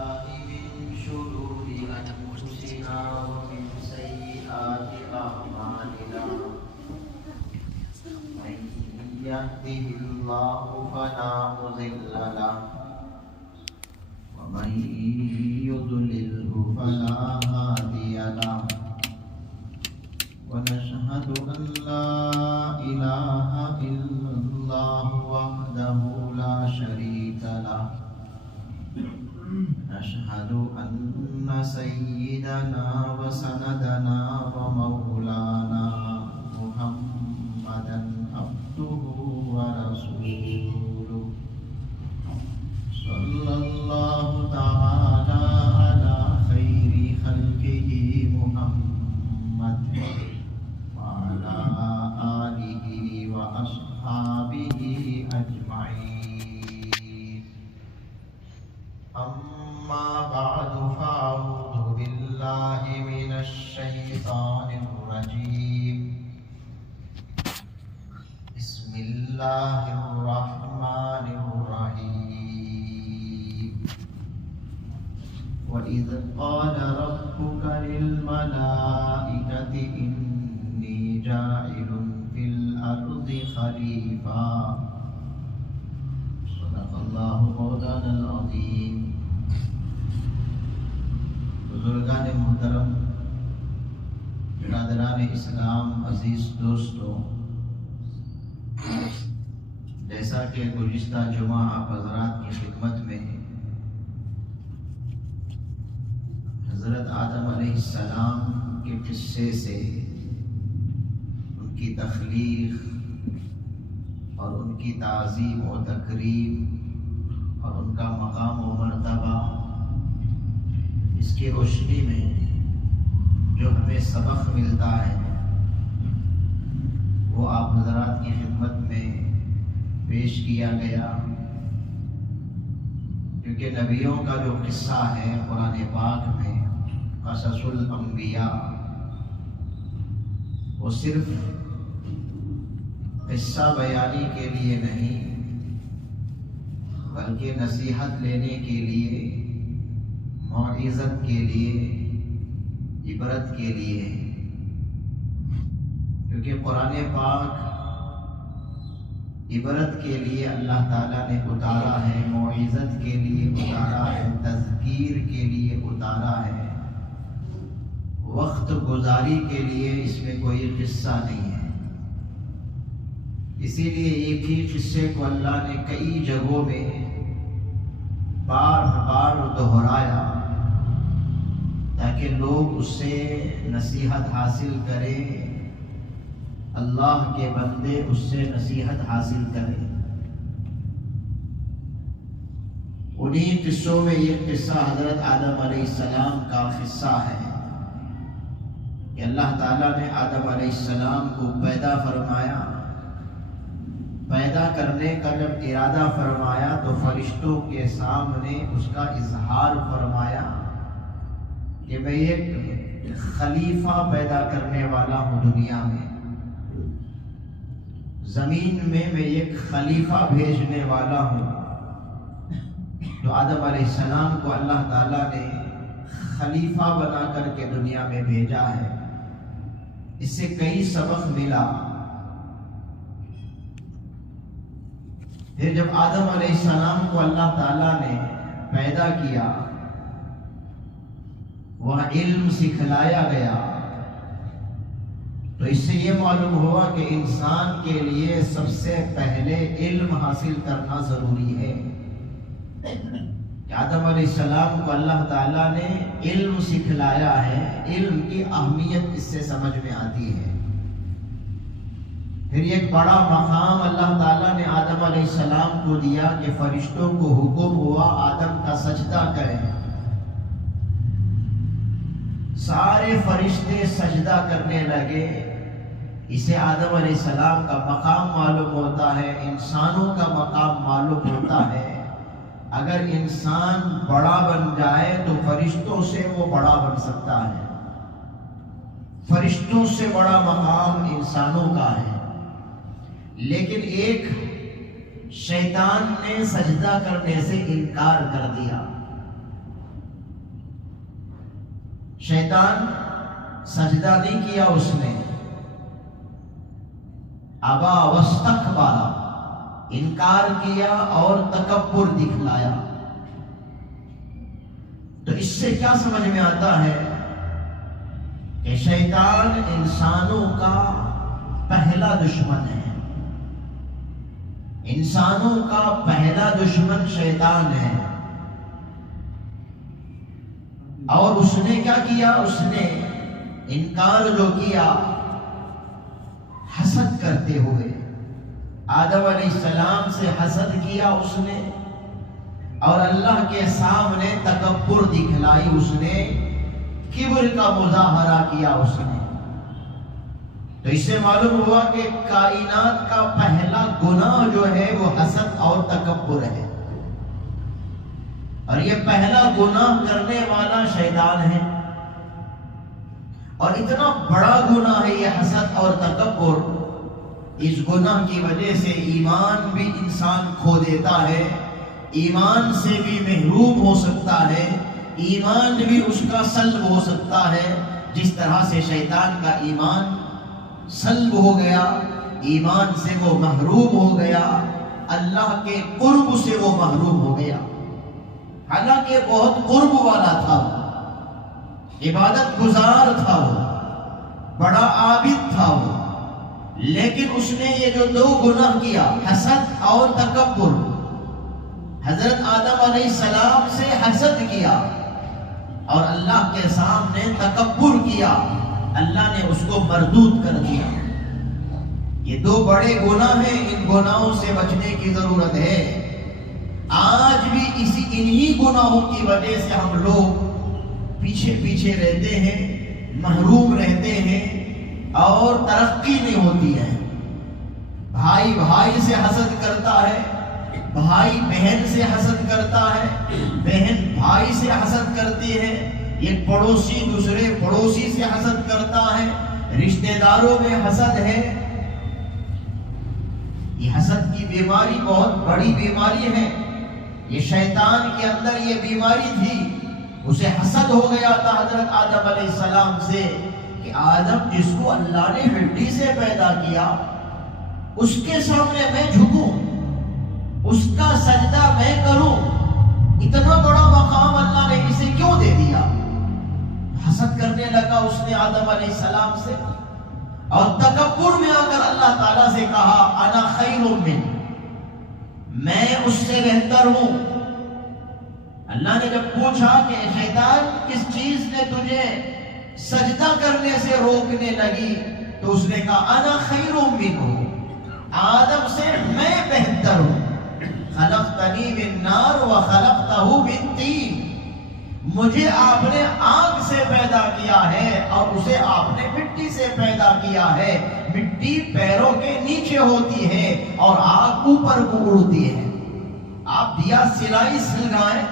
بالله من شرور أنفسنا ومن سيئات أعمالنا من يهده الله فلا مضل له ومن يضلله فلا هادي له ونشهد أن لا إله إلا الله وحده لا شريك له نشهد أن سيدنا وسندنا ومولانا محمدا عبده ورسوله صلى الله تعالى على خير خلقه محمد وعلى آله وأصحابه أجمعين أما بعد فأعوذ بالله من الشيطان الرجيم بسم الله الرحمن الرحيم وإذ قال ربك للملائكة إني جاعل في الأرض خليفة صدق الله مولانا العظيم بزرگان محترم، برادران اسلام، عزیز دوستوں، جیسا کہ گزشتہ جمعہ آپ حضرات کی خدمت میں حضرت آدم علیہ السلام کے قصے سے ان کی تخلیق اور ان کی تعظیم و تکریم اور ان کا مقام و مرتبہ، اس کی روشنی میں جو ہمیں سبق ملتا ہے وہ آپ حضرات کی خدمت میں پیش کیا گیا، کیونکہ نبیوں کا جو قصہ ہے قرآن پاک میں قصص الانبیاء، وہ صرف قصہ بیانی کے لیے نہیں بلکہ نصیحت لینے کے لیے، موعظت کے لیے، عبرت کے لیے، کیونکہ قرآن پاک عبرت کے لیے اللہ تعالیٰ نے اتارا ہے، موعظت کے لیے اتارا ہے، تذکیر کے لیے اتارا ہے، وقت گزاری کے لیے اس میں کوئی قصہ نہیں ہے۔ اسی لیے ایک ہی قصے کو اللہ نے کئی جگہوں میں بار بار دہرایا تاکہ لوگ اس سے نصیحت حاصل کریں، اللہ کے بندے اس سے نصیحت حاصل کریں۔ انہی قصوں میں یہ قصہ حضرت آدم علیہ السلام کا قصہ ہے کہ اللہ تعالیٰ نے آدم علیہ السلام کو پیدا فرمایا۔ پیدا کرنے کا جب ارادہ فرمایا تو فرشتوں کے سامنے اس کا اظہار فرمایا کہ میں ایک خلیفہ پیدا کرنے والا ہوں، دنیا میں، زمین میں میں ایک خلیفہ بھیجنے والا ہوں۔ تو آدم علیہ السلام کو اللہ تعالیٰ نے خلیفہ بنا کر کے دنیا میں بھیجا ہے۔ اس سے کئی سبق ملا۔ پھر جب آدم علیہ السلام کو اللہ تعالیٰ نے پیدا کیا، وہاں علم سکھلایا گیا، تو اس سے یہ معلوم ہوا کہ انسان کے لیے سب سے پہلے علم حاصل کرنا ضروری ہے۔ آدم علیہ السلام کو اللہ تعالیٰ نے علم سکھلایا ہے، علم کی اہمیت اس سے سمجھ میں آتی ہے۔ پھر ایک بڑا مقام اللہ تعالیٰ نے آدم علیہ السلام کو دیا کہ فرشتوں کو حکم ہوا آدم کا سجدہ کریں۔ سارے فرشتے سجدہ کرنے لگے۔ اسے آدم علیہ السلام کا مقام معلوم ہوتا ہے، انسانوں کا مقام معلوم ہوتا ہے۔ اگر انسان بڑا بن جائے تو فرشتوں سے وہ بڑا بن سکتا ہے، فرشتوں سے بڑا مقام انسانوں کا ہے۔ لیکن ایک شیطان نے سجدہ کرنے سے انکار کر دیا، شیطان سجدہ نہیں کیا، اس نے ابا واستکبر، انکار کیا اور تکبر دکھلایا۔ تو اس سے کیا سمجھ میں آتا ہے کہ شیطان انسانوں کا پہلا دشمن ہے، انسانوں کا پہلا دشمن شیطان ہے۔ اور اس نے کیا کیا؟ اس نے انکار جو کیا حسد کرتے ہوئے، آدم علیہ السلام سے حسد کیا اس نے، اور اللہ کے سامنے تکبر دکھلائی اس نے، کبر کا مظاہرہ کیا اس نے۔ تو اس سے معلوم ہوا کہ کائنات کا پہلا گناہ جو ہے وہ حسد اور تکبر ہے، اور یہ پہلا گناہ کرنے والا شیطان ہے۔ اور اتنا بڑا گناہ ہے یہ حسد اور تکبر، اس گناہ کی وجہ سے ایمان بھی انسان کھو دیتا ہے، ایمان سے بھی محروم ہو سکتا ہے، ایمان بھی اس کا سلب ہو سکتا ہے، جس طرح سے شیطان کا ایمان سلب ہو گیا، ایمان سے وہ محروم ہو گیا، اللہ کے قرب سے وہ محروم ہو گیا۔ حالانکہ بہت قرب والا تھا، عبادت گزار تھا، وہ بڑا عابد تھا وہ، لیکن اس نے یہ جو دو گناہ کیا، حسد اور تکبر، حضرت آدم علیہ السلام سے حسد کیا اور اللہ کے سامنے تکبر کیا، اللہ نے اس کو مردود کر دیا۔ یہ دو بڑے گناہ ہیں، ان گناہوں سے بچنے کی ضرورت ہے۔ آج بھی انہی گناہوں کی وجہ سے ہم لوگ پیچھے پیچھے رہتے ہیں، محروم رہتے ہیں اور ترقی نہیں ہوتی ہے۔ بھائی بھائی سے حسد کرتا ہے، بھائی بہن سے حسد کرتا ہے، بہن بھائی سے حسد کرتی ہے، ایک پڑوسی دوسرے پڑوسی سے حسد کرتا ہے، رشتہ داروں میں حسد ہے۔ یہ حسد کی بیماری بہت بڑی بیماری ہے، یہ شیطان کے اندر یہ بیماری تھی، اسے حسد ہو گیا تھا حضرت آدم علیہ السلام سے کہ آدم جس کو اللہ نے مٹی سے پیدا کیا، اس کے سامنے میں جھکوں، اس کا سجدہ میں کروں، اتنا بڑا مقام اللہ نے اسے کیوں دے دیا؟ حسد کرنے لگا اس نے آدم علیہ السلام سے، اور تکبر میں آ کر اللہ تعالیٰ سے کہا انا خیر من، میں اس سے بہتر ہوں۔ اللہ نے جب پوچھا کہ شیطان کس چیز نے تجھے سجدہ کرنے سے روکنے لگی، تو اس نے کہا انا خیر منہ، آدم سے میں بہتر ہوں، خلقتنی من نار وخلقتہ من طین، مجھے آپ نے آگ سے پیدا کیا ہے اور اسے آپ نے مٹی سے پیدا کیا ہے۔ مٹی پیروں کے نیچے ہوتی ہے اور آگ اوپر کو اڑتی ہے۔ آپ دیا سلائی سلگائیں،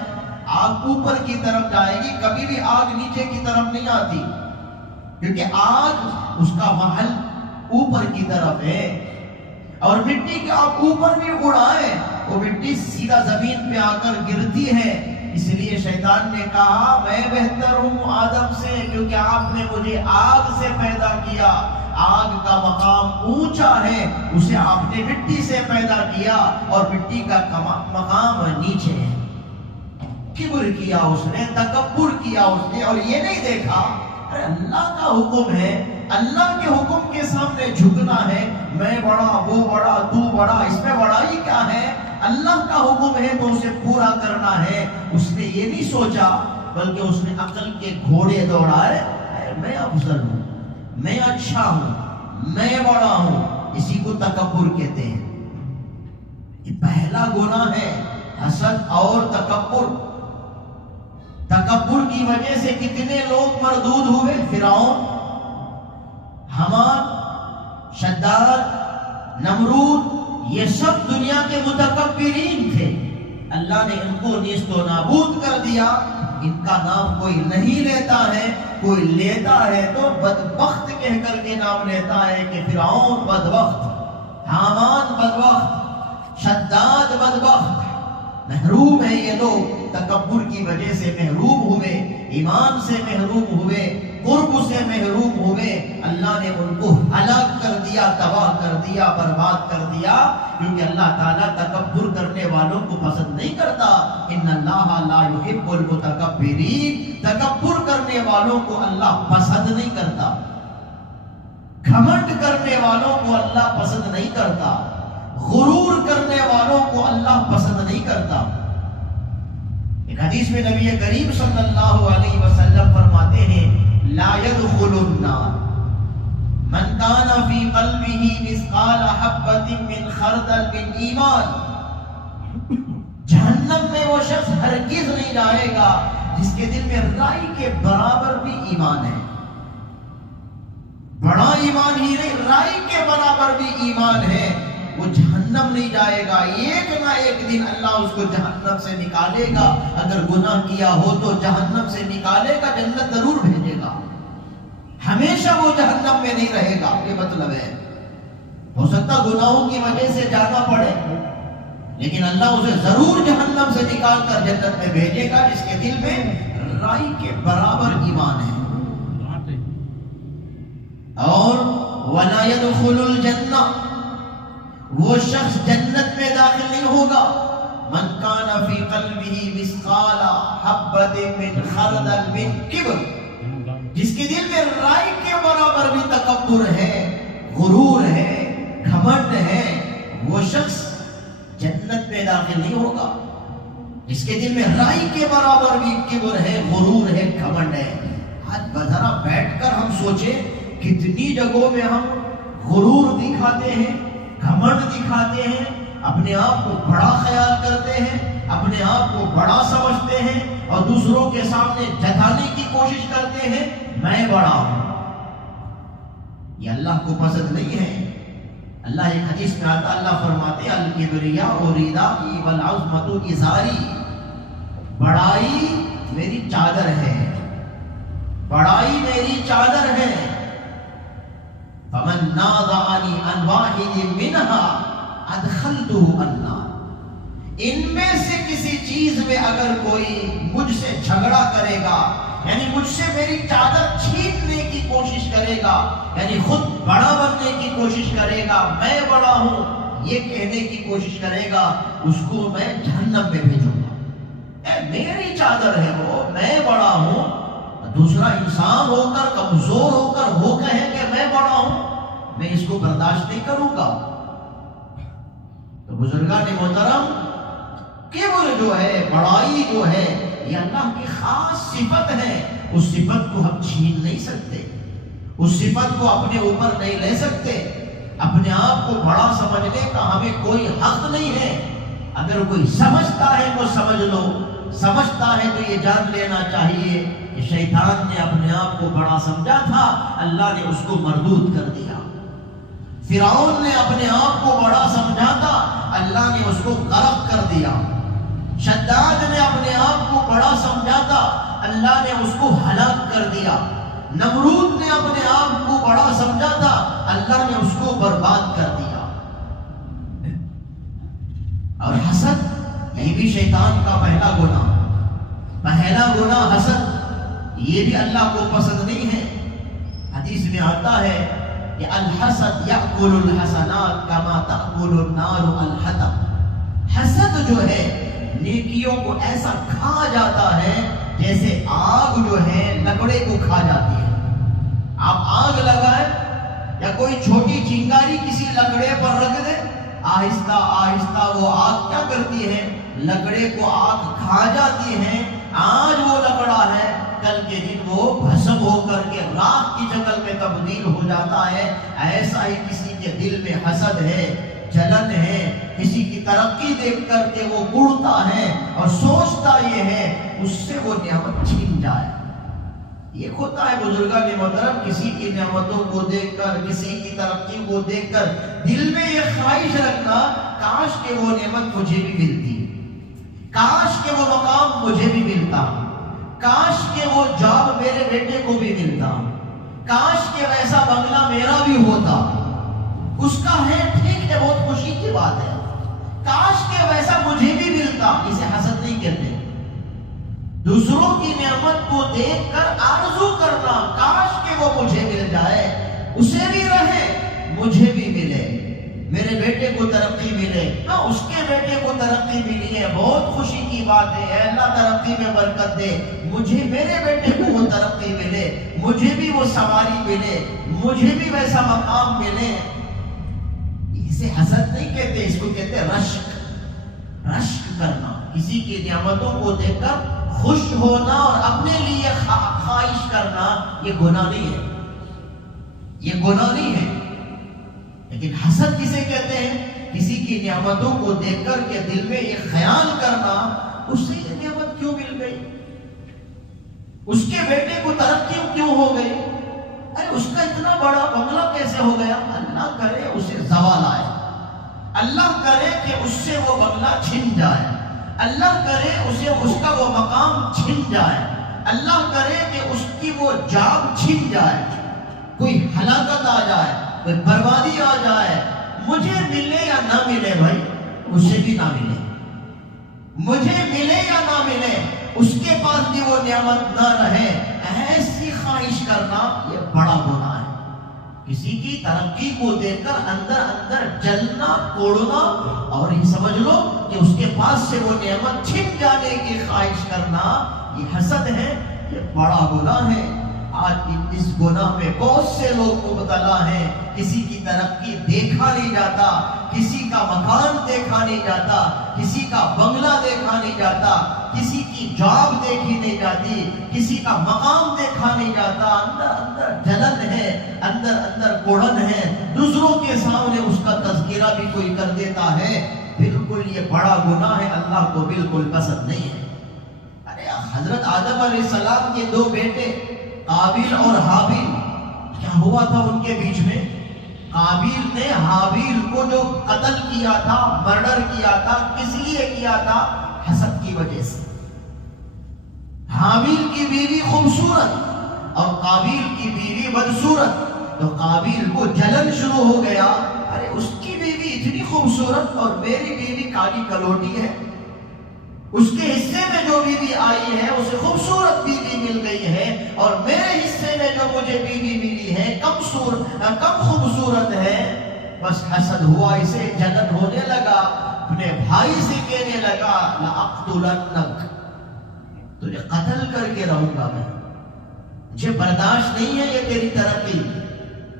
آگ اوپر کی طرف جائے گی، کبھی بھی آگ نیچے کی طرف نہیں آتی، کیونکہ آگ اس کا محل اوپر کی طرف ہے۔ اور مٹی کے آپ اوپر بھی اڑائیں، وہ مٹی سیدھا زمین پہ آ کر گرتی ہے۔ اس لیے شیطان نے کہا میں بہتر ہوں آدم سے، کیونکہ آپ نے مجھے آگ سے پیدا کیا، آگ کا مقام اونچا ہے، اسے آپ نے مٹی سے پیدا کیا اور مٹی کا مقام نیچے ہے۔ کبر کیا اس نے، تکبر کیا اس نے، اور یہ نہیں دیکھا ارے اللہ کا حکم ہے، اللہ کے حکم کے سامنے جھکنا ہے، میں بڑا وہ بڑا تو بڑا، اس میں بڑائی کیا ہے؟ اللہ کا حکم ہے تو اسے پورا کرنا ہے۔ اس نے یہ نہیں سوچا، بلکہ اس نے عقل کے گھوڑے دوڑائے، میں افضل ہوں، میں اچھا ہوں، میں بڑا ہوں، اسی کو تکبر کہتے ہیں۔ یہ پہلا گناہ ہے حسد اور تکبر۔ تکبر کی وجہ سے کتنے لوگ مردود ہوئے، فرعون، حمان، شداد، نمرود، یہ سب دنیا کے متکبرین تھے۔ اللہ نے ان کو نیست و نابود کر دیا۔ ان کا نام کوئی نہیں لیتا ہے، کوئی لیتا ہے تو بدبخت کہہ کر کے نام لیتا ہے کہ فرعون بدبخت، حامان بدبخت، شداد بدبخت، محروم ہے یہ لوگ، تکبر کی وجہ سے محروم ہوئے۔ ایمان سے محروم ہوئے، قرب سے محروم ہوئے، اللہ نے ان کو ہلاک کر دیا، تباہ کر دیا، برباد کر دیا، کیونکہ اللہ تعالیٰ تکبر کرنے والوں کو پسند نہیں کرتا۔ ان اللہ لا يحب المتکبرین، تکبر کرنے والوں کو اللہ پسند نہیں کرتا، گھمنڈ کرنے والوں کو اللہ پسند نہیں کرتا، غرور کرنے والوں کو اللہ پسند نہیں کرتا۔ ایک حدیث میں نبی کریم صلی اللہ علیہ وسلم فرماتے ہیں لا يدخل النار من كان في قلبه مثقال حبة من خردل من ایمان، جہنم میں وہ شخص ہرگز نہیں جائے گا جس کے دل میں رائی کے برابر بھی ایمان ہے، بڑا ایمان ہی نہیں، رائی کے برابر بھی ایمان ہے، وہ جہنم نہیں جائے گا۔ ایک نہ ایک دن اللہ اس کو جہنم سے نکالے گا، اگر گناہ کیا ہو تو جہنم سے نکالے گا، جنت ضرور بھیجے گا، ہمیشہ وہ جہنم میں نہیں رہے گا۔ یہ مطلب ہے ہو سکتا گناہوں کی وجہ سے جانا پڑے، لیکن اللہ اسے ضرور جہنم سے نکال کر جنت میں بھیجے گا جس کے دل میں رائی کے برابر ایمان ہے۔ اور وَلَا يَدْخُلُ الْجَنَّةَ، وہ شخص جنت میں داخل نہیں ہوگا من کان فی قلبہ مثقال حبۃ من خردل من کبر، جس کے دل میں رائی کے برابر بھی تکبر ہے، غرور ہے، گھمنڈ ہے، وہ شخص جنت میں داخل نہیں ہوگا۔ جس کے دل میں رائی کے برابر بھی کبر ہے، غرور ہے، گھمنڈ ہے۔ آج ذرا بیٹھ کر ہم سوچیں کتنی جگہوں میں ہم غرور دکھاتے ہیں، گھمنڈ دکھاتے ہیں، اپنے آپ کو بڑا خیال کرتے ہیں، اپنے آپ کو بڑا سمجھتے ہیں اور دوسروں کے سامنے جتانے کی کوشش کرتے ہیں میں بڑا ہوں۔ یہ اللہ کو پسند نہیں ہے۔ اللہ ایک حدیث میں آتا، اللہ فرماتے ہیں الکبریاء ردائی والعظمۃ ازاری، بڑائی میری چادر ہے، بڑائی میری چادر ہے۔ فمن نازعنی عن واحد منها ادخلته النار، ان میں سے کسی چیز میں اگر کوئی مجھ سے جھگڑا کرے گا، یعنی مجھ سے میری چادر چھیننے کی کوشش کرے گا، یعنی خود بڑا بننے کی کوشش کرے گا، میں بڑا ہوں یہ کہنے کی کوشش کرے گا، اس کو میں جہنم میں بھیجوں گا۔ میری چادر ہے وہ، میں بڑا ہوں، دوسرا انسان ہو کر، کمزور ہو کر وہ کہے کہ میں بڑا ہوں، میں اس کو برداشت نہیں کروں گا۔ تو بزرگان محترم، کبر جو ہے، بڑائی جو ہے، یہ اللہ کی خاص صفت ہے، اس صفت کو ہم چھین نہیں سکتے، اس صفت کو اپنے اوپر نہیں لے سکتے۔ اپنے آپ کو بڑا سمجھنے کا ہمیں کوئی حق نہیں ہے۔ اگر کوئی سمجھتا ہے تو سمجھ لو، سمجھتا ہے تو یہ جان لینا چاہیے کہ شیطان نے اپنے آپ کو بڑا سمجھا تھا، اللہ نے اس کو مردود کر دیا۔ فرعون نے اپنے آپ کو بڑا سمجھا تھا، اللہ نے اس کو غرق کر دیا۔ شداد نے اپنے آپ کو بڑا سمجھا تھا، اللہ نے اس کو ہلاک کر دیا۔ نمرود نے اپنے آپ کو بڑا سمجھا تھا، اللہ نے اس کو برباد کر دیا۔ اور حسد، یہ بھی شیطان کا پہلا گناہ، پہلا گناہ حسد، یہ بھی اللہ کو پسند نہیں ہے۔ حدیث میں آتا ہے کہ الحسد یأکل الحسنات کما تأکل النار الحطب، حسد جو ہے نیکیوں کو ایسا کھا جاتا ہے جیسے آگ جو ہے لکڑے کو کھا جاتی ہے۔ آپ آگ لگائیں یا کوئی چھوٹی چنگاری کسی لکڑے پر رکھ دیں، آہستہ آہستہ وہ آگ کیا کرتی ہے، لکڑے کو آگ کھا جاتی ہے۔ آج وہ لکڑا ہے، کل کے دن وہ بھسم ہو کر کے راکھ کی شکل میں تبدیل ہو جاتا ہے۔ ایسا ہی کسی کے دل میں حسد ہے، جلن ہے، کسی کی ترقی دیکھ کر کے وہ اڑتا ہے اور سوچتا یہ ہے اس سے وہ نعمت چھین جائے۔ یہ ہوتا ہے بزرگان محترم، کسی کی نعمتوں کو دیکھ کر، کسی کی ترقی کو دیکھ کر دل میں یہ خواہش رکھنا، کاش کہ وہ نعمت مجھے بھی ملتی، کاش کہ وہ مقام مجھے بھی ملتا، کاش کہ وہ جاب میرے بیٹے کو بھی ملتا، کاش کہ ویسا بنگلہ میرا بھی ہوتا۔ اس کا ہے، ٹھیک ہے، بہت خوشی کی بات ہے، کاش کہ ویسا مجھے بھی ملتا، اسے حسد نہیں کہتے۔ دوسروں کی نعمت کو دیکھ کر آرزو کرنا کاش کہ وہ مجھے مل جائے، اسے بھی رہے مجھے بھی ملے، میرے بیٹے کو ترقی ملے، ہاں اس کے بیٹے کو ترقی ملی ہے، بہت خوشی کی بات ہے، اللہ ترقی میں برکت دے، مجھے میرے بیٹے کو وہ ترقی ملے، مجھے بھی وہ سواری ملے، مجھے بھی ویسا مقام ملے۔ اسے حسد نہیں کہتے، اس کو کہتے رشک۔ رشک کرنا، کسی کی نعمتوں کو دیکھ کر خوش ہونا اور اپنے لیے خواہش کرنا، یہ گناہ نہیں ہے، یہ گناہ نہیں ہے۔ لیکن حسد کسے کہتے ہیں؟ کسی کی نعمتوں کو دیکھ کر کے دل میں یہ خیال کرنا اس سے یہ نعمت کیوں مل گئی، اس کے بیٹے کو ترقی کیوں ہو گئی، ارے اس کا اتنا بڑا بنگلہ کیسے ہو گیا، اللہ کرے اسے زوال آئے، اللہ کرے کہ اس سے وہ بنگلہ چھن جائے، اللہ کرے اسے اس کا وہ مقام چھن جائے، اللہ کرے کہ اس کی وہ جاب چھن جائے، کوئی ہلاکت آ جائے، کوئی بربادی آ جائے، مجھے ملے یا نہ ملے بھائی، اسے بھی نہ ملے، مجھے ملے یا نہ ملے، اس کے پاس بھی وہ نعمت نہ رہے، ایسی خواہش کرنا یہ بڑا گناہ ہے۔ کسی کی ترقی کو دیکھ کر اندر اندر جلنا کوڑنا اور یہ سمجھ لو کہ اس کے پاس سے وہ نعمت چھن جانے کی خواہش کرنا، یہ حسد ہے، یہ بڑا گناہ ہے۔ آج اس گناہ میں بہت سے لوگ مبتلا ہیں، کسی کی ترقی دیکھا نہیں جاتا، کسی کا مکان دیکھا نہیں جاتا، کسی کا بنگلہ دیکھا نہیں جاتا، کسی کی جاب دیکھی نہیں جاتی، کسی کا مقام دیکھا نہیں جاتا، اندر اندر جلن ہے، اندر اندر کوڑن ہے، دوسروں کے سامنے اس کا تذکرہ بھی کوئی کر دیتا ہے، بالکل یہ بڑا گناہ ہے، اللہ کو بالکل پسند نہیں ہے۔ ارے حضرت آدم علیہ السلام کے دو بیٹے قابیل اور حابیل، کیا ہوا تھا ان کے بیچ میں؟ قابیل نے حابیل کو جو قتل کیا تھا، مرڈر کیا تھا، کس لیے کیا تھا؟ حسد کی وجہ سے۔ حابیل کی بیوی خوبصورت اور قابیل کی بیوی بدصورت، تو قابیل کو جلن شروع ہو گیا، ارے اس کی بیوی اتنی خوبصورت اور میری بیوی کالی کلوٹی ہے، اس کے حصے میں جو بیوی آئی ہے اسے خوبصورت بیوی مل گئی ہے، اور میرے حصے میں جو مجھے بیوی ملی ہے کم خوبصورت ہے۔ بس حسد ہوا، اسے جلن ہونے لگا، اپنے بھائی سے کہنے لگا لَأَقْتُلَنَّكَ، تجھے قتل کر کے رہوں گا میں، مجھے برداشت نہیں ہے یہ تیری ترقی،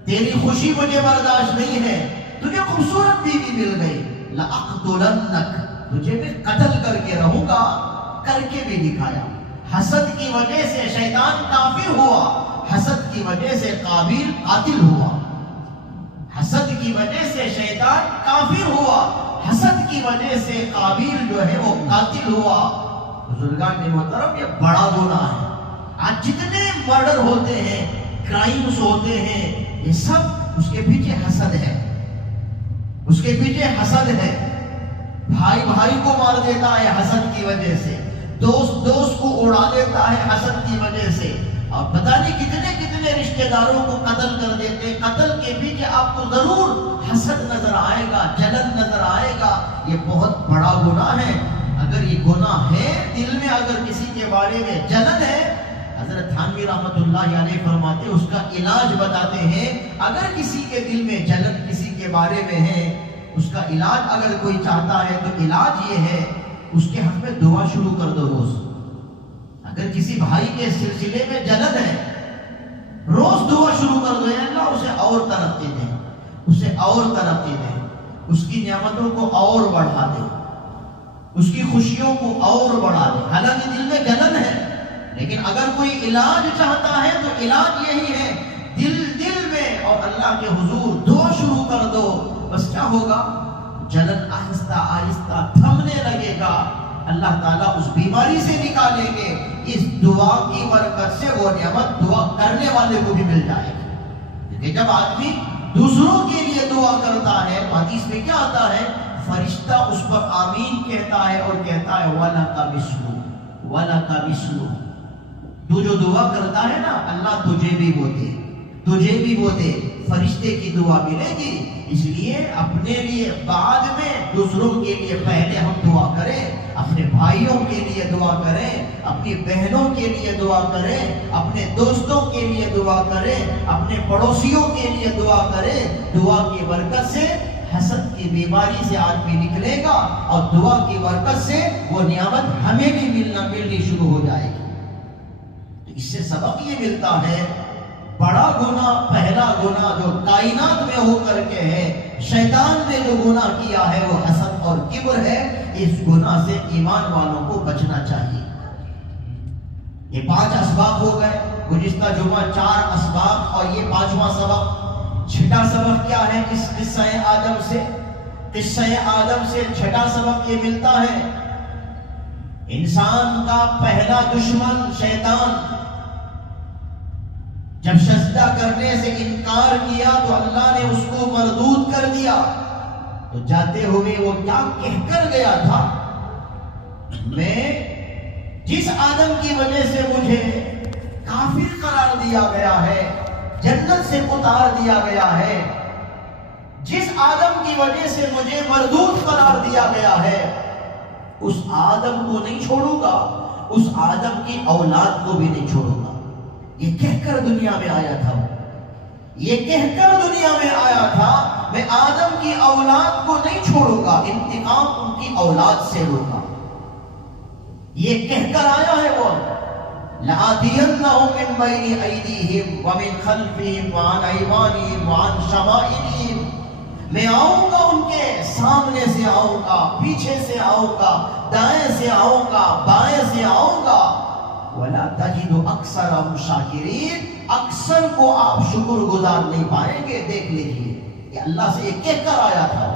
تیری خوشی مجھے برداشت نہیں ہے، تجھے خوبصورت بیوی مل گئی، لَأَقْتُلَنَّكَ، تجھے بھی قتل کر کے رہوں گا، کر کے بھی دکھایا۔ حسد کی وجہ سے شیطان کافر ہوا، حسد کی وجہ سے قابیل قاتل ہوا، حسد کی وجہ سے شیطان کافر ہوا، حسد کی وجہ سے قابیل جو ہے وہ قاتل ہوا۔ بزرگان محترم، یہ بڑا گناہ ہے۔ آج جتنے مرڈر ہوتے ہیں، کرائمز ہوتے ہیں، یہ سب اس کے پیچھے حسد ہے، اس کے پیچھے حسد ہے۔ بھائی بھائی کو مار دیتا ہے حسد کی وجہ سے، دوست دوست کو اڑا دیتا ہے حسد کی وجہ سے، اور پتہ نہیں کتنے کتنے رشتہ داروں کو قتل کر دیتے۔ قتل کے پیچھے آپ کو ضرور حسد نظر آئے گا، جلن نظر آئے گا۔ یہ بہت بڑا گناہ ہے۔ اگر یہ گناہ ہے، دل میں اگر کسی کے بارے میں جلن ہے، حضرت تھانوی رحمت اللہ علیہ فرماتے اس کا علاج بتاتے ہیں۔ اگر کسی کے دل میں جلن کسی کے بارے میں ہے، اس کا علاج اگر کوئی چاہتا ہے تو علاج یہ ہے، اس کے حق میں دعا شروع کر دو روز۔ اگر کسی بھائی کے سلسلے میں جلن ہے، روز دعا شروع کر دو، یا اللہ اسے اور ترقی دے، اسے اور ترقی دے، اس کی نعمتوں کو اور بڑھا دے، اس کی خوشیوں کو اور بڑھا دے۔ حالانکہ دل میں جلن ہے، لیکن اگر کوئی علاج چاہتا ہے تو علاج یہی ہے، دل میں اور اللہ کے حضور دعا شروع کر دو۔ بس کیا ہوگا؟ جلن آہستہ آہستہ تھمنے لگے گا، اللہ تعالیٰ اس بیماری سے نکالیں گے۔ اس دعا کی برکت سے وہ نعمت دعا کرنے والے کو بھی مل جائے گی۔ کہ جب آدمی دوسروں کے لیے دعا کرتا ہے تو حدیث میں کیا آتا ہے؟ فرشتہ اس پر آمین کہتا ہے اور کہتا ہے وَلَكَ مِثْلُهُ وَلَكَ مِثْلُهُ، تو جو دعا کرتا ہے نا، اللہ تجھے بھی وہ دے، تجھے بھی وہ دے، فرشتے کی دعا ملے گی۔ اس لیے اپنے لیے بعد میں، دوسروں کے لیے پہلے ہم دعا کریں، اپنے بھائیوں کے لیے دعا کریں، اپنی بہنوں کے لیے دعا کریں، اپنے دوستوں کے لیے دعا کریں، اپنے پڑوسیوں کے لیے دعا کریں. دعا کی برکت سے حسد کی بیماری سے آدمی نکلے گا اور دعا کی برکت سے وہ نعمت ہمیں بھی ملنی شروع ہو جائے گی. تو اس سے سبق یہ ملتا ہے، بڑا گناہ، پہلا گناہ جو کائنات میں ہو کر کے ہے، شیطان نے جو گناہ کیا ہے وہ حسد اور کبر ہے. اس گناہ سے ایمان والوں کو بچنا چاہیے. یہ 5 اسباب ہو گئے گزشتہ جمعہ، 4 اسباب اور یہ 5واں سبق. چھٹا سبق کیا ہے اس قصہ آدم سے؟ قصہ آدم سے چھٹا سبق یہ ملتا ہے، انسان کا پہلا دشمن شیطان جب سجدہ کرنے سے انکار کیا تو اللہ نے اس کو مردود کر دیا. تو جاتے ہوئے وہ کیا کہہ کر گیا تھا؟ میں جس آدم کی وجہ سے مجھے کافر قرار دیا گیا ہے، جنت سے اتار دیا گیا ہے، جس آدم کی وجہ سے مجھے مردود قرار دیا گیا ہے، اس آدم کو نہیں چھوڑوں گا، اس آدم کی اولاد کو بھی نہیں چھوڑوں گا. یہ کہہ کر دنیا میں آیا تھا، یہ کہہ کر دنیا میں آیا تھا میں آدم کی اولاد کو نہیں چھوڑوں گا، انتقام ان کی اولاد سے لوں گا. یہ کہہ کر آیا ہے وہ، لَآتِيَنَّهُم مِّن بَيْنِ أَيْدِيهِمْ وَمِنْ خَلْفِهِمْ وَعَنْ أَيْمَانِهِمْ وَعَنْ شَمَائِلِهِمْ. میں آؤں گا ان کے سامنے سے آؤں گا، پیچھے سے آؤں گا، دائیں سے آؤں گا، بائیں سے آؤں گا. وَلَا تَجِدُ أَكْثَرَهُمْ شَاكِرِينَ. اکثر کو آپ شکر گزار نہیں پائیں گے. دیکھ لیجئے یہ اللہ سے یہ کہہ کر آیا تھا،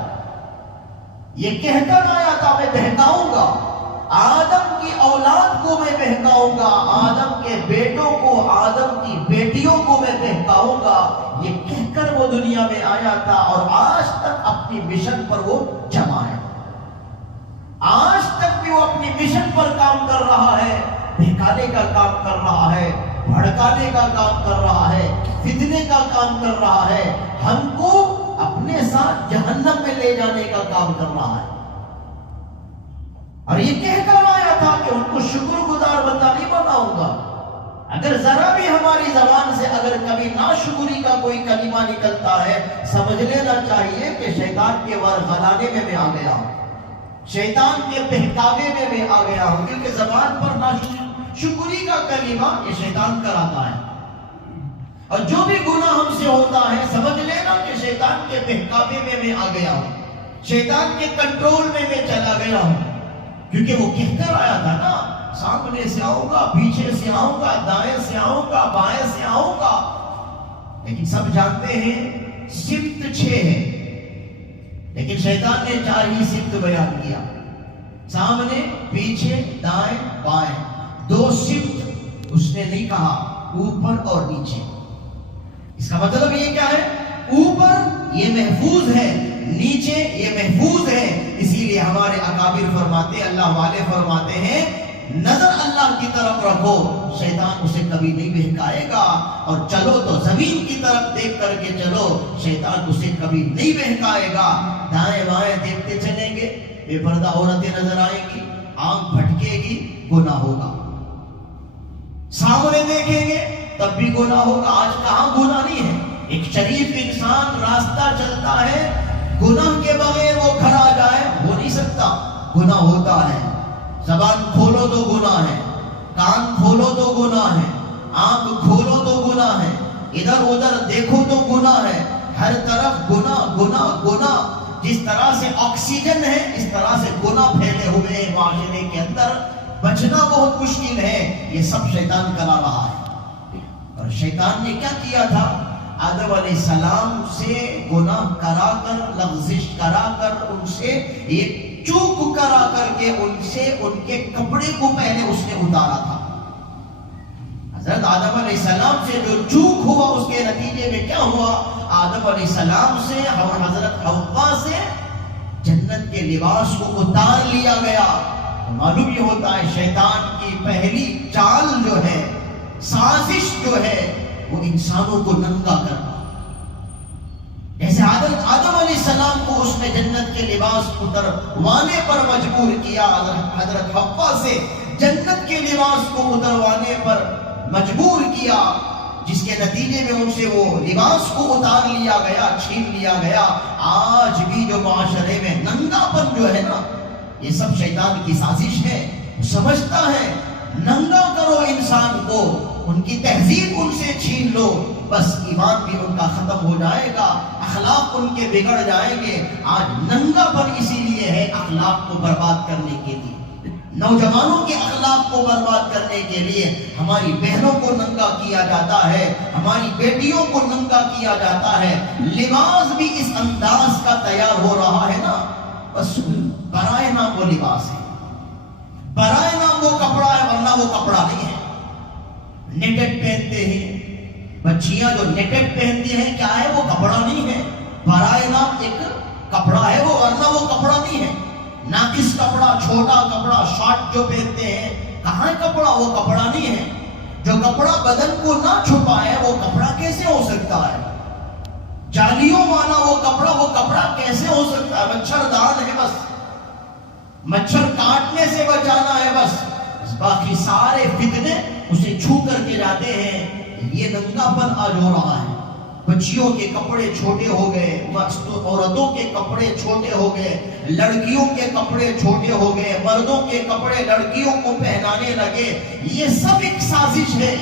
یہ کہہ کر آیا تھا میں بہکاؤں گا آدم کی اولاد کو، میں بہکاؤں گا آدم کے بیٹوں کو، آدم کی بیٹیوں کو میں بہکاؤں گا. یہ کہہ کر وہ دنیا میں آیا تھا اور آج تک اپنی مشن پر وہ جمع ہے. آج تک بھی وہ اپنی مشن پر کام کر رہا ہے، بہکانے کا کام کر رہا ہے، بھڑکانے کا کام کر رہا ہے، فتنے کا کام کر رہا ہے، ہم کو اپنے ساتھ جہنم میں لے جانے کا کام کر رہا ہے. اور یہ کہہ کر آیا تھا کہ ان کو شکر گزار بندہ نہیں بناؤں گا. اگر ذرا بھی ہماری زبان سے اگر کبھی ناشکری کا کوئی کلمہ نکلتا ہے، سمجھ لینا چاہیے کہ شیطان کے ورغلانے میں میں آ گیا ہوں، شیطان کے بہکاوے میں میں آ گیا ہوں. کیونکہ زبان پر ناشکری کا کلمہ یہ شیطان کراتا ہے. اور جو بھی گناہ ہم سے ہوتا ہے سمجھ لینا کہ شیطان کے بہکاوے میں میں آ گیا ہوں، شیطان کے کنٹرول میں میں چلا گیا ہوں. کیونکہ وہ کہہ کر آیا تھا نا، سامنے سے آؤں گا، پیچھے سے آؤں گا، دائیں سے آؤں گا، بائیں سے آؤں گا. لیکن سب جانتے ہیں صفت 6 ہے، لیکن شیطان نے 4 ہی صفت بیان کیا. سامنے، پیچھے، دائیں، بائیں. 2 صفت اس نے نہیں کہا، اوپر اور نیچے. اس کا مطلب یہ کیا ہے؟ اوپر یہ محفوظ ہے، نیچے یہ محفوظ ہے. اسی لیے ہمارے اکابر فرماتے، اللہ والے فرماتے ہیں، نظر اللہ کی طرف رکھو، شیطان اسے کبھی نہیں بہکائے گا. اور چلو تو زمین کی طرف دیکھ کر کے چلو، شیطان اسے کبھی نہیں بہکائے گا. دائیں بائیں دیکھتے چلیں گے، بے پردہ عورتیں نظر آئیں گی، آنکھ بھٹکے گی، گناہ ہوگا. سامنے دیکھیں گے تب بھی گناہ ہوگا. آج کہاں گناہ نہیں ہے؟ ایک شریف انسان راستہ چلتا ہے، گناہ کے بغیر وہ کھڑا جائے، ہو نہیں سکتا. گناہ ہوتا ہے. زبان کھولو تو گناہ ہے، کان کھولو تو گناہ ہے، آنکھ کھولو تو گناہ ہے، ادھر ادھر دیکھو تو گناہ ہے. ہر طرف گناہ گناہ گناہ. جس طرح سے آکسیجن ہے اس طرح سے گناہ پھیلے ہوئے ہیں معاشرے کے اندر. بچنا بہت مشکل ہے. یہ سب شیطان کرا رہا ہے. اور شیطان نے کیا کیا تھا؟ آدم علیہ السلام سے گناہ کرا کر، لغزش کرا کر، ان سے ایک چوک کرا کر کے ان سے ان کے کپڑے کو پہلے اس نے اتارا تھا. حضرت آدم علیہ السلام سے جو چوک ہوا اس کے نتیجے میں کیا ہوا؟ آدم علیہ السلام سے اور حضرت حوا سے جنت کے لباس کو اتار لیا گیا. معلوم یہ ہوتا ہے شیطان کی پہلی چال جو ہے، سازش جو ہے، وہ انسانوں کو ننگا کرنا. جیسے آدم علیہ السلام کو اس نے جنت کے لباس اتروانے پر مجبور کیا، حضرت حوا سے جنت کے لباس کو اتروانے پر مجبور کیا، جس کے نتیجے میں ان سے وہ لباس کو اتار لیا گیا، چھین لیا گیا۔ آج بھی جو معاشرے میں ننگا پن جو ہے نا، یہ سب شیطان کی سازش ہے۔ سمجھتا ہے ننگا کرو انسان کو، ان کی تہذیب ان سے چھین لو، بس ایمان بھی ان کا ختم ہو جائے گا، اخلاق ان کے بگڑ جائیں گے۔ آج ننگا پن اسی لیے ہے، اخلاق کو برباد کرنے کے لیے، نوجوانوں کے اخلاق کو برباد کرنے کے لیے ہماری بہنوں کو ننگا کیا جاتا ہے، ہماری بیٹیوں کو ننگا کیا جاتا ہے۔ لباس بھی اس انداز کا تیار ہو رہا ہے نا، بس برائے نام وہ لباس ہے، برائے نام وہ کپڑا ہے، ورنہ وہ کپڑا نہیں ہے۔ نیٹڈ پہنتے ہیں بچیاں، جو نیٹڈ پہنتی ہیں، کیا ہے وہ کپڑا نہیں ہے، برائے نام ایک کپڑا ہے وہ، ورنہ وہ کپڑا نہیں ہے۔ ناقص کپڑا، چھوٹا کپڑا، شارٹ جو پہنتے ہیں، کہاں کپڑا؟ وہ کپڑا نہیں ہے۔ جو کپڑا بدن کو نہ چھپائے وہ کپڑا کیسے ہو سکتا ہے؟ جالیوں والا وہ کپڑا کیسے ہو سکتا ہے؟ مچھردان ہے، بس مچھر کاٹنے سے بچانا ہے، بس باقی سارے فتنے اسے چھو کر کے جاتے ہیں۔ یہ ننگا پن آج ہو رہا ہے۔ بچیوں کے کپڑے چھوٹے ہو گئے، عورتوں کے کپڑے چھوٹے ہو گئے، لڑکیوں کے کپڑے چھوٹے ہو گئے، مردوں کے کپڑے لڑکیوں کو پہنانے لگے۔ یہ سب ایک سازش ہے۔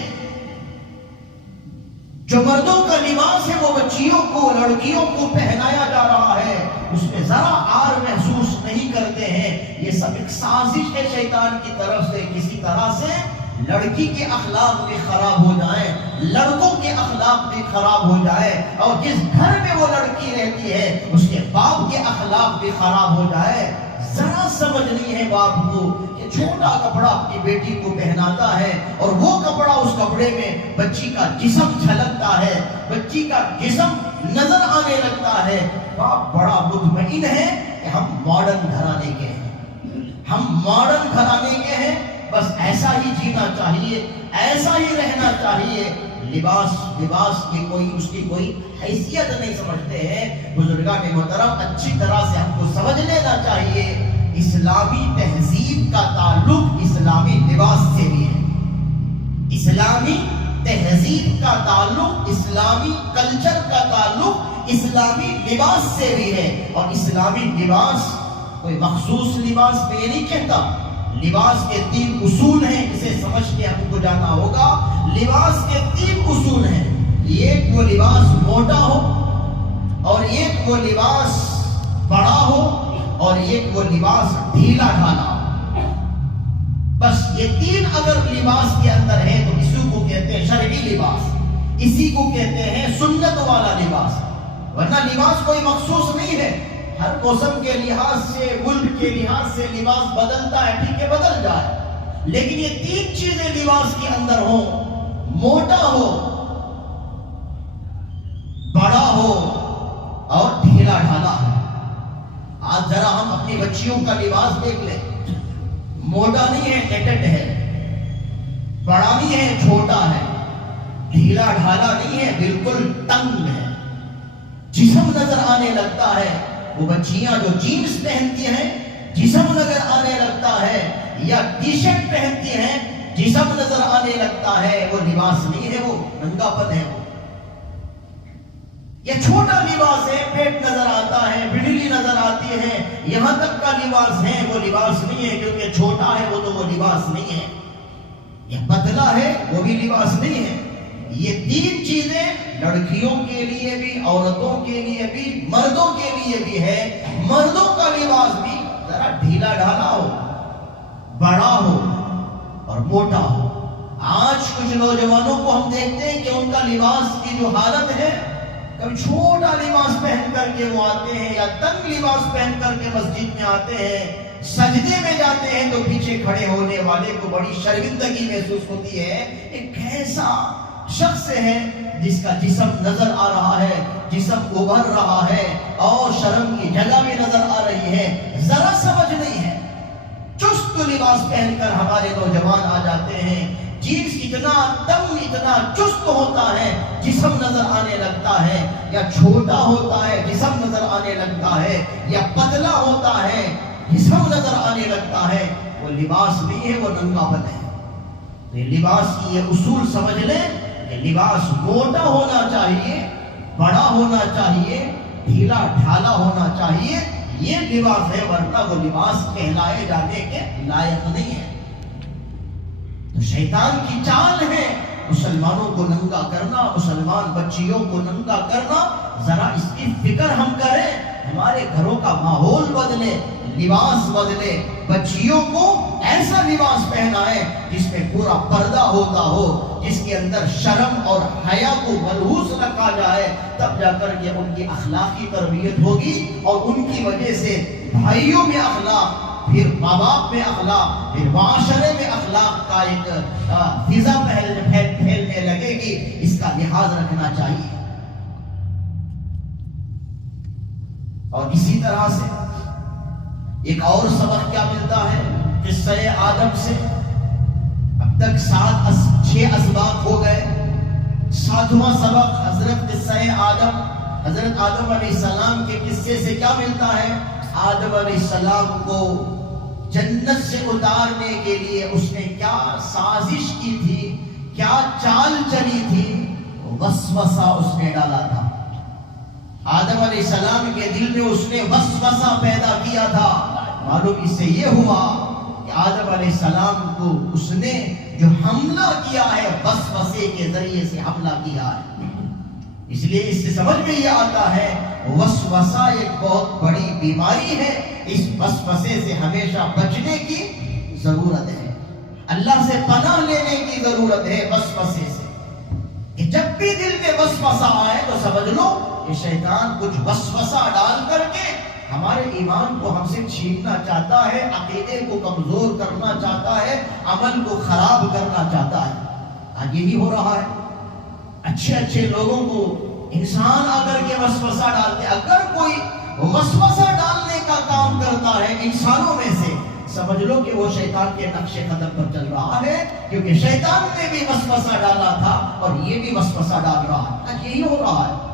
جو مردوں کا لباس ہے وہ بچیوں کو، لڑکیوں کو پہنایا جا رہا ہے، اس میں ذرا آر محسوس نہیں کرتے ہیں۔ یہ سب ایک سازش ہے شیطان کی طرف سے، کسی طرح سے لڑکی کے اخلاق بھی خراب ہو جائیں، لڑکوں کے اخلاق بھی خراب ہو جائے، اور جس گھر میں وہ لڑکی رہتی ہے اس کے باپ کے اخلاق بھی خراب ہو جائے۔ ذرا سمجھ نہیں ہے باپ کو کہ چھوٹا کپڑا اپنی بیٹی کو پہناتا ہے، اور وہ کپڑا، اس کپڑے میں بچی کا جسم جھلکتا ہے، بچی کا جسم نظر آنے لگتا ہے۔ باپ بڑا مطمئن ہے کہ ہم ماڈرن گھرانے کے ہیں، ہم ماڈرن گھرانے کے ہیں، بس ایسا ہی جینا چاہیے، ایسا ہی رہنا چاہیے۔ لباس کی اس کی کوئی حیثیت نہیں سمجھتے ہیں۔ بزرگان محترم، اچھی طرح سے ہم کو سمجھ لینا چاہیے، اسلامی تہذیب کا تعلق اسلامی لباس سے بھی ہے، اسلامی تہذیب کا تعلق، اسلامی کلچر کا تعلق اسلامی لباس سے بھی ہے۔ اور اسلامی لباس کوئی مخصوص لباس میں یہ نہیں کہتا۔ لباس کے 3 اصول ہیں، اسے سمجھ کے ہم کو جانا ہوگا۔ لباس کے 3 اصول ہیں، ایک وہ لباس موٹا ہو، اور ایک وہ لباس بڑا ہو، اور ایک وہ لباس ڈھیلا ڈھالا ہو۔ بس یہ 3 اگر لباس کے اندر ہے تو اسی کو کہتے ہیں شرعی لباس، اسی کو کہتے ہیں سنت والا لباس۔ ورنہ لباس کوئی مخصوص نہیں ہے، ہر موسم کے لحاظ سے، ملک کے لحاظ سے لباس بدلتا ہے، ٹھیک ہے بدل جائے، لیکن یہ 3 چیزیں لباس کے اندر ہوں، موٹا ہو، بڑا ہو، اور ڈھیلا ڈھالا ہو۔ آج ذرا ہم اپنی بچیوں کا لباس دیکھ لیں، موٹا نہیں ہے، نیٹڈ ہے، بڑا نہیں ہے، چھوٹا ہے، ڈھیلا ڈھالا نہیں ہے، بالکل تنگ ہے، جسم نظر آنے لگتا ہے۔ وہ بچیاں جو جینز پہنتی ہیں، جسم نظر آنے لگتا ہے، یا ٹی شرٹ پہنتی ہیں، جسم نظر آنے لگتا ہے، وہ لباس نہیں ہے، وہ ننگا پن ہے۔ یہ چھوٹا لباس ہے، پیٹ نظر آتا ہے، بڑلی نظر آتی ہے، یہاں تک کا لباس ہے، وہ لباس نہیں ہے، کیونکہ چھوٹا ہے وہ لباس نہیں ہے۔ یہ پتلا ہے، وہ بھی لباس نہیں ہے۔ یہ 3 چیزیں لڑکیوں کے لیے بھی، عورتوں کے لیے بھی، مردوں کے لیے بھی ہے۔ مردوں کا لباس بھی ذرا ڈھیلا ڈھالا ہو، بڑا ہو، اور موٹا ہو۔ آج کچھ نوجوانوں کو ہم دیکھتے ہیں کہ ان کا لباس کی جو حالت ہے، کبھی چھوٹا لباس پہن کر کے وہ آتے ہیں، یا تنگ لباس پہن کر کے مسجد میں آتے ہیں، سجدے میں جاتے ہیں تو پیچھے کھڑے ہونے والے کو بڑی شرمندگی محسوس ہوتی ہے۔ ایک ایسا شخص ہے جس کا جسم نظر آ رہا ہے، جسم ابھر رہا ہے، اور شرم کی جگہ بھی نظر آ رہی ہے، ذرا سمجھ نہیں ہے۔ چست لباس پہن کر ہمارے نوجوان آ جاتے ہیں، جینس اتنا تنگ، اتنا چست ہوتا ہے، جسم نظر آنے لگتا ہے، یا چھوٹا ہوتا ہے، جسم نظر آنے لگتا ہے، یا پتلا ہوتا ہے، جسم نظر آنے لگتا ہے۔ وہ لباس نہیں ہے، وہ ننگا پن ہے. تو یہ لباس کی یہ اصول سمجھ لیں کہ لباس موٹا ہونا چاہیے، بڑا ہونا چاہیے، ڈھیلا ڈھالا ہونا چاہیے، یہ لباس ہے، ورنہ وہ لباس کہلائے جانے کے لائق نہیں ہے. تو شیطان کی چال ہے مسلمانوں کو ننگا کرنا، مسلمان بچیوں کو ننگا کرنا. ذرا اس کی فکر ہم کریں، ہمارے گھروں کا ماحول بدلے، لباس بدلے، بچیوں کو ایسا لباس پہنائے جس میں پورا پردہ ہوتا ہو، جس کے اندر شرم اور حیا کو ملحوظ رکھا جائے. تب جا کر کے ان کی اخلاقی تربیت ہوگی، اور ان کی وجہ سے بھائیوں میں اخلاق، پھر ماں باپ میں اخلاق، پھر معاشرے میں اخلاق کا ایک فضا پھیلنے لگے گی. اس کا لحاظ رکھنا چاہیے. اور اسی طرح سے ایک اور سبق کیا ملتا ہے قصہ آدم سے. اب تک 6 اسباق ہو گئے. 7واں سبق حضرت قصہ آدم، حضرت آدم علیہ السلام کے قصے سے کیا ملتا ہے؟ آدم علیہ السلام کو جنت سے اتارنے کے لیے اس نے کیا سازش کی تھی، کیا چال چلی تھی، وسوسہ اس نے ڈالا تھا. آدم علیہ السلام کے دل میں اس نے وسوسہ پیدا کیا تھا. معلوم اس سے یہ ہوا کہ آدم علیہ السلام کو اس نے جو حملہ کیا ہے وسوسے کے ذریعے سے حملہ کیا ہے. اس لیے اس سے سمجھ میں یہ آتا ہے وسوسہ ایک بہت بڑی بیماری ہے. اس وسوسے سے ہمیشہ بچنے کی ضرورت ہے، اللہ سے پناہ لینے کی ضرورت ہے وسوسے سے. کہ جب بھی دل میں وسوسہ آئے تو سمجھ لو کہ شیطان کچھ وسوسہ ڈال کر کے ہمارے ایمان کو ہم سے چھیننا چاہتا ہے، عقیدے کو کمزور کرنا چاہتا ہے، عمل کو خراب کرنا چاہتا ہے. آج یہی ہو رہا ہے. اچھے لوگوں کو انسان آ کر کے وسوسہ ڈالتے. اگر کوئی وسوسہ ڈالنے کا کام کرتا ہے انسانوں میں سے، سمجھ لو کہ وہ شیطان کے نقش قدم پر چل رہا ہے، کیونکہ شیطان نے بھی وسوسہ ڈالا تھا اور یہ بھی وسوسہ ڈال رہا ہے. آج یہی ہو رہا ہے.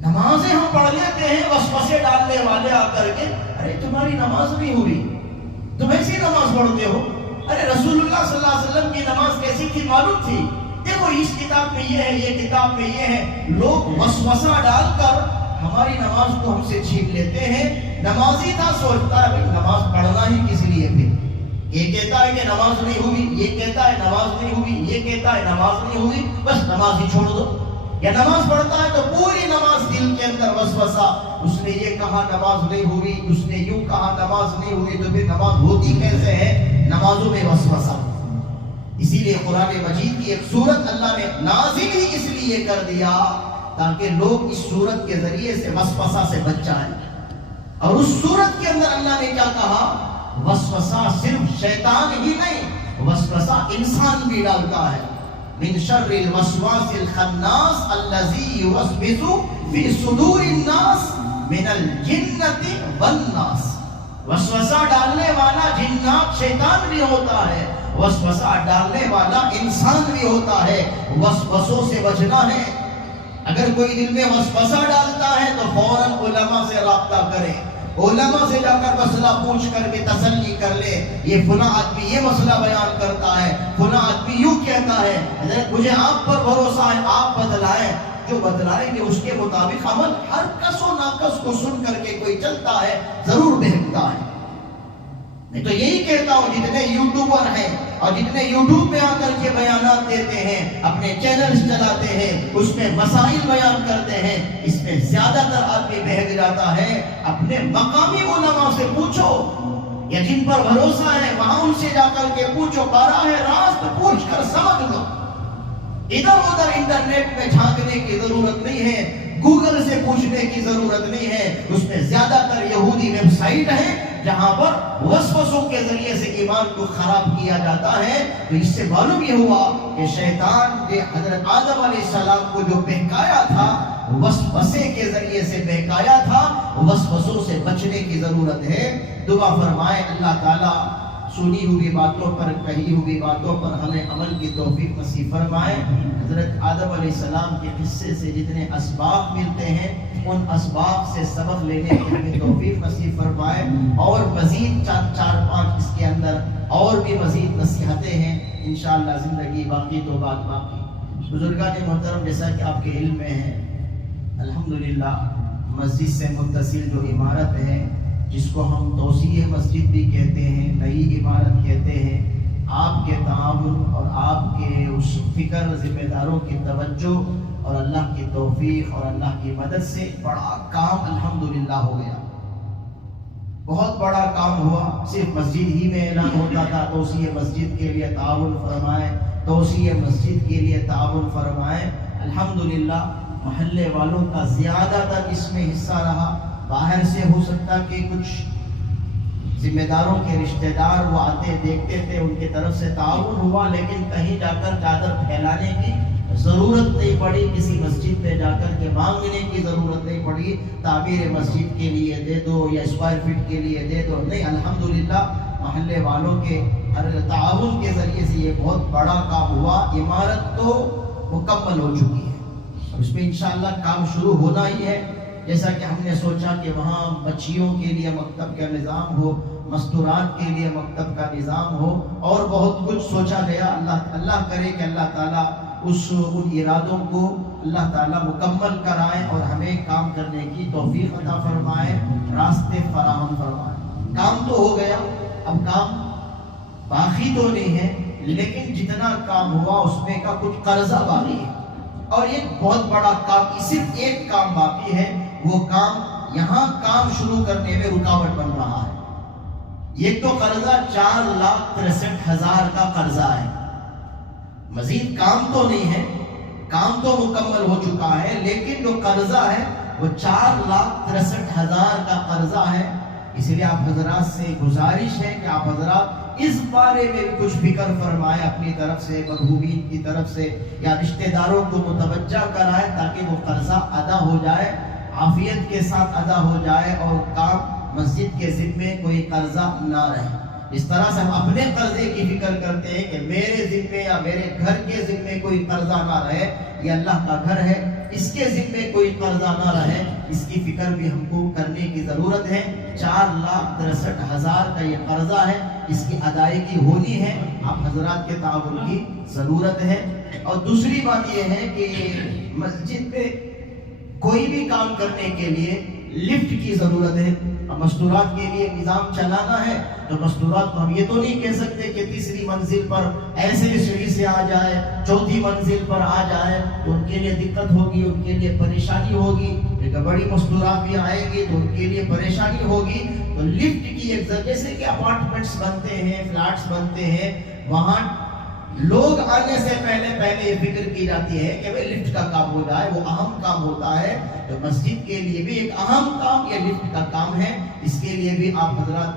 نمازیں ہم پڑھ لیتے ہیں، وسوسے ڈالنے والے آ کر کے ارے تمہاری نماز نہیں ہوئی، تم ایسی نماز پڑھتے ہو. ارے رسول اللہ صلی اللہ علیہ وسلم کی نماز کیسی تھی معلوم تھی؟ دیکھو اس کتاب میں یہ ہے، یہ کتاب میں یہ ہے. لوگ وسوسہ ڈال کر ہماری نماز کو ہم سے چھین لیتے ہیں. نمازی تھا سوچتا ہے بھئی نماز پڑھنا ہی کس لیے پھر. یہ کہتا ہے کہ نماز نہیں ہوئی، یہ کہتا ہے نماز نہیں ہوئی، یہ کہتا ہے نماز نہیں ہوئی، بس نماز ہی چھوڑ دو. یا نماز پڑھتا ہے تو پوری نماز دل کے اندر وسوسہ، اس نے یہ کہا نماز نہیں ہوئی، اس نے یوں کہا نماز نہیں ہوئی، تو پھر نماز ہوتی کیسے ہے؟ نمازوں میں وسوسہ. اسی لیے قرآن مجید کی ایک سورت اللہ نے نازل ہی اس لیے کر دیا تاکہ لوگ اس سورت کے ذریعے سے وسوسہ سے بچ جائیں. اور اس سورت کے اندر اللہ نے کیا کہا؟ وسوسہ صرف شیطان ہی نہیں، وسوسہ انسان بھی ڈالتا ہے. من شر الوسواس الخناس الذي يوسوس في صدور الناس من الجنة والناس. وسوسہ ڈالنے والا جنات شیطان بھی ہوتا ہے، وسوسہ ڈالنے والا انسان بھی ہوتا ہے. وسوسوں سے بچنا ہے. اگر کوئی دل میں وسوسہ ڈالتا ہے تو فوراً علماء سے رابطہ کرے، علماء سے جا کر مسئلہ پوچھ کر کے تسلی کر لے. یہ فلاں آدمی یہ مسئلہ بیان کرتا ہے، فلاں آدمی یوں کہتا ہے، حضرت مجھے آپ پر بھروسہ ہے، آپ بتلائیں. جو بتلائیں گے اس کے مطابق عمل. ہر کس و ناقص کو سن کر کے کوئی چلتا ہے ضرور بہکتا ہے. میں تو یہی کہتا ہوں جتنے یوٹیوبر ہیں اور جتنے یوٹیوب میں آ کر کے بیانات دیتے ہیں، اپنے چینلز چلاتے ہیں، اس میں مسائل بیان کرتے ہیں، اس میں زیادہ تر آدمی بہک جاتا ہے. اپنے مقامی علماء سے پوچھو یا جن پر بھروسہ ہے وہاں ان سے جا کر کے پوچھو، براہ راست پوچھ کر سمجھ لو. ادھر ادھر انٹرنیٹ میں جھانکنے کی ضرورت نہیں ہے، گوگل سے پوچھنے کی ضرورت نہیں ہے. اس میں زیادہ تر یہودی ویب سائٹ ہیں جہاں پر وسوسوں کے ذریعے سے ایمان کو خراب کیا جاتا ہے. تو اس سے معلوم یہ ہوا کہ شیطان نے حضرت آدم علیہ السلام کو جو بہکایا تھا وسوسے کے ذریعے سے بہکایا تھا. وسوسوں سے بچنے کی ضرورت ہے. دعا فرمائے اللہ تعالیٰ سنی ہوئی باتوں پر، کہی ہوئی باتوں پر ہمیں عمل کی توفیق نصیب فرمائے۔ حضرت آدم علیہ السلام کے قصے سے جتنے اسباق ملتے ہیں ان اسباق سے سبق لینے کی ہمیں توفیق نصیب فرمائے، اور مزید چار پانچ اس کے اندر اور بھی مزید نصیحتیں ہیں انشاءاللہ، زندگی باقی تو بات باقی۔ بزرگان محترم، جیسا کہ آپ کے علم میں ہے، الحمدللہ مسجد سے متصل جو عمارت ہے، جس کو ہم توسیع مسجد بھی کہتے ہیں، نئی عمارت کہتے ہیں، آپ کے تعاون اور آپ کے اس فکر، ذمہ داروں کی توجہ اور اللہ کی توفیق اور اللہ کی مدد سے بڑا کام الحمدللہ ہو گیا، بہت بڑا کام ہوا۔ صرف مسجد ہی میں اعلان ہوتا تھا توسیع مسجد کے لیے تعاون فرمائیں، توسیع مسجد کے لیے تعاون فرمائیں، الحمدللہ محلے والوں کا زیادہ تر اس میں حصہ رہا۔ باہر سے ہو سکتا کہ کچھ ذمہ داروں کے رشتہ دار وہ آتے دیکھتے تھے، ان کی طرف سے تعاون ہوا، لیکن کہیں جا کر چادر پھیلانے کی ضرورت نہیں پڑی، کسی مسجد پہ جا کر کے مانگنے کی ضرورت نہیں پڑی تعمیر مسجد کے لیے دے دو یا اسکوائر فٹ کے لیے دے دو، نہیں، الحمدللہ محلے والوں کے تعاون کے ذریعے سے یہ بہت بڑا کام ہوا۔ عمارت تو مکمل ہو چکی ہے، اس میں انشاءاللہ کام شروع ہونا ہی ہے۔ جیسا کہ ہم نے سوچا کہ وہاں بچیوں کے لیے مکتب کا نظام ہو، مستورات کے لیے مکتب کا نظام ہو، اور بہت کچھ سوچا گیا۔ اللہ کرے کہ اللہ تعالیٰ ان ارادوں کو اللہ تعالیٰ مکمل کرائے اور ہمیں کام کرنے کی توفیق عطا فرمائے، راستے فراہم فرمائے۔ کام تو ہو گیا، اب کام باقی تو نہیں ہے، لیکن جتنا کام ہوا اس میں کا کچھ قرضہ باقی ہے، اور یہ بہت بڑا کام، صرف ایک کام باقی ہے، وہ کام یہاں کام شروع کرنے میں رکاوٹ بن رہا ہے۔ یہ تو قرضہ 4,63,000 کا قرضہ ہے، مزید کام تو نہیں ہے، کام تو مکمل ہو چکا ہے، لیکن جو قرضہ ہے وہ 4,63,000 کا قرضہ ہے۔ اس لیے آپ حضرات سے گزارش ہے کہ آپ حضرات اس بارے میں کچھ فکر فرمائے اپنی طرف سے، مرحومین کی طرف سے، یا رشتہ داروں کو متوجہ کرائے تاکہ وہ قرضہ ادا ہو جائے، عافیت کے ساتھ ادا ہو جائے، اور کام مسجد کے ذمے کوئی قرضہ نہ رہے۔ اس طرح سے ہم اپنے قرضے کی فکر کرتے ہیں کہ میرے ذمے یا میرے گھر کے ذمے کوئی قرضہ نہ رہے، یہ اللہ کا گھر ہے، اس کے ذمے کوئی قرضہ نہ رہے، اس کی فکر بھی ہم کو کرنے کی ضرورت ہے۔ 4,63,000 کا یہ قرضہ ہے، اس کی ادائیگی ہونی ہے، آپ حضرات کے تعاون کی ضرورت ہے۔ اور دوسری بات یہ ہے کہ مسجد میں کوئی بھی کام کرنے کے لیے لفٹ کی ضرورت ہے۔ مستورات کے لیے نظام چلانا ہے تو مستورات کو ہم یہ تو نہیں کہہ سکتے کہ تیسری منزل پر ایسے سیڑھی سے آ جائے، چوتھی منزل پر آ جائے، تو ان کے لیے دقت ہوگی، ان کے لیے پریشانی ہوگی، لیکن بڑی مستورات بھی آئیں گی تو ان کے لیے پریشانی ہوگی۔ تو لفٹ کی ایک جیسے کہ اپارٹمنٹس بنتے ہیں، فلیٹس بنتے ہیں، وہاں لوگ آنے سے پہلے یہ فکر کی جاتی ہے کہ لفٹ کا کام ہو جائے، وہ اہم کام ہوتا ہے۔ تو مسجد کے لیے بھی ایک اہم کام یہ لفٹ کا کام ہے، اس کے لیے بھی آپ حضرات